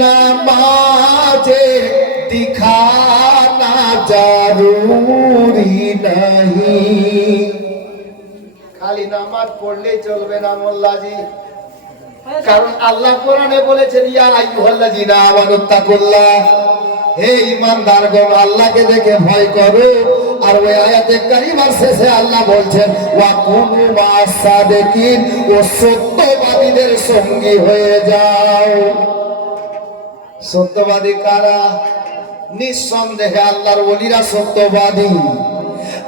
নমাজে দিখানা জরুরি नहीं খালি নামাজ পড়লেই চলবে না মোল্লাজি। কারণ আল্লাহ কোরআনে বলেছেন ইয়া আইয়ুহাল্লাযিনা আমানুত্তাকুল্লাহ হে ইমানদারগণ আল্লাহকে দেখে ভয় করো। আর ওই আয়াতে কারিমার শেষে আল্লাহ বলছেন, ওয়া কুনু মাসাদিকিন ও সত্যবাদীদের সঙ্গী হয়ে যাও। সত্যবাদী কারা? নিঃসন্দেহে আল্লাহর ওলিরা সত্যবাদী।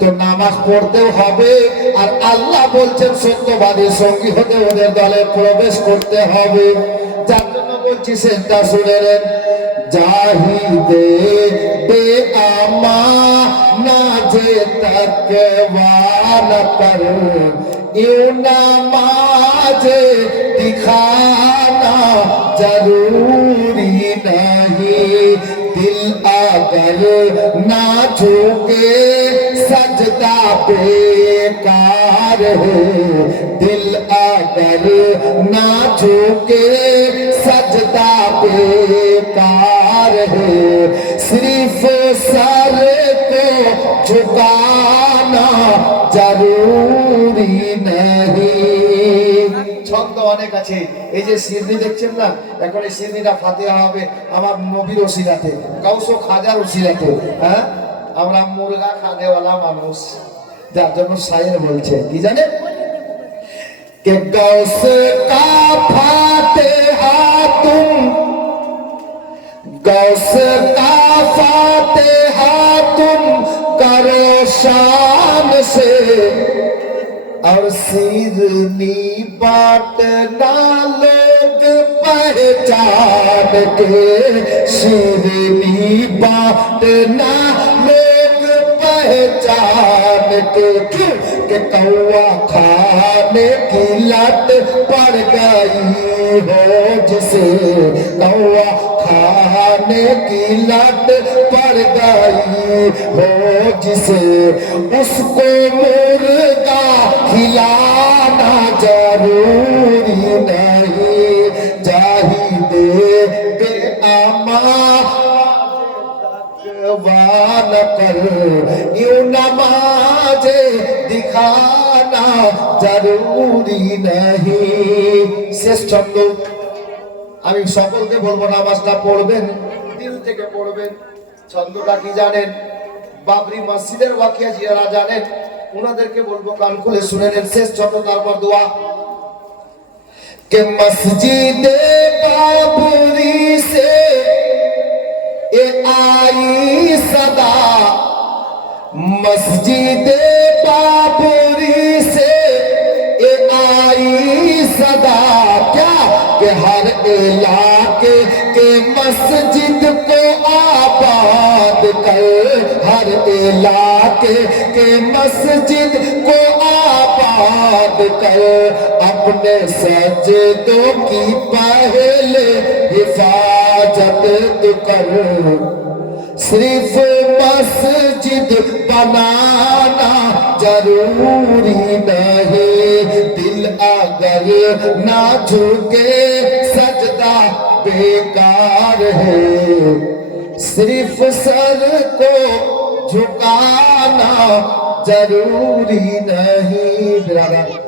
তো নামাজ পড়তেও হবে, আর আল্লাহ বলছেন, সত্যবাদী সঙ্গী হতে ওদের দলে প্রবেশ করতে হবে। যার জন্য বলছি সেটা শুনে دے بے آما ناجے تک وان پر۔ یوں نماجے دکھانا ضروری نہیں۔ دل اگر نہ جھوکے سجدہ بیکار ہے۔ دل اگر نہ جھوکے سجدہ بیکار बेकार है सिर्फ सर को झुकाना जरूरी नहीं ছন্দ অনেক আছে এই যে সিরনি দেখছেন না এখন এই সিরনিটা ফাতিহা হবে আমার নবীর ওসিলাতে কাউসো খাজার ওসিলাতে হ্যাঁ আমরা মুরগা খাদেওয়ালা মানুষ যার জন্য সাইর বলছে কি জানে कि गौस का دس کا فاتحہ تم کرو شام سے اور سیرنی بات نہ لوگ پہچان کے سیرنی بات نہ لوگ پہچان کے کہ کوا کھانے کی لت پڑ گئی ہو جسے کوا کھانے खाने की लत पड़ गई हो जिसे उसको मुर्गा खिलाना जरूरी नहीं चाहिए बे अमा वान कर यू नमाजे दिखाना जरूरी नहीं শেষ ছন্দ আমি সকলকে বলবো নামাজটা পড়বেন দিল থেকে পড়বেন। চন্দ্রটা কি জানেন? বাবরি মসজিদের ওয়াকিয়া জিয়ারা জানেন? ওনাদেরকে বলব, কান খুলে শুনে নেন, শেষ ছোট, তারপর দোয়া। কে মসজিদে বাবরি সে, এ আই সদা। মসজিদে বাবরি সে, এ আই সদা। کہ ہر علاقے کے مسجد کو آباد کر، ہر علاقے کے مسجد کو آباد کرے اپنے سجدوں کی پہلے حفاظت کر۔ صرف مسجد بنانا ضروری مگر نہ جھکے سجدہ بیکار ہے صرف سر کو جھکانا ضروری نہیں برادر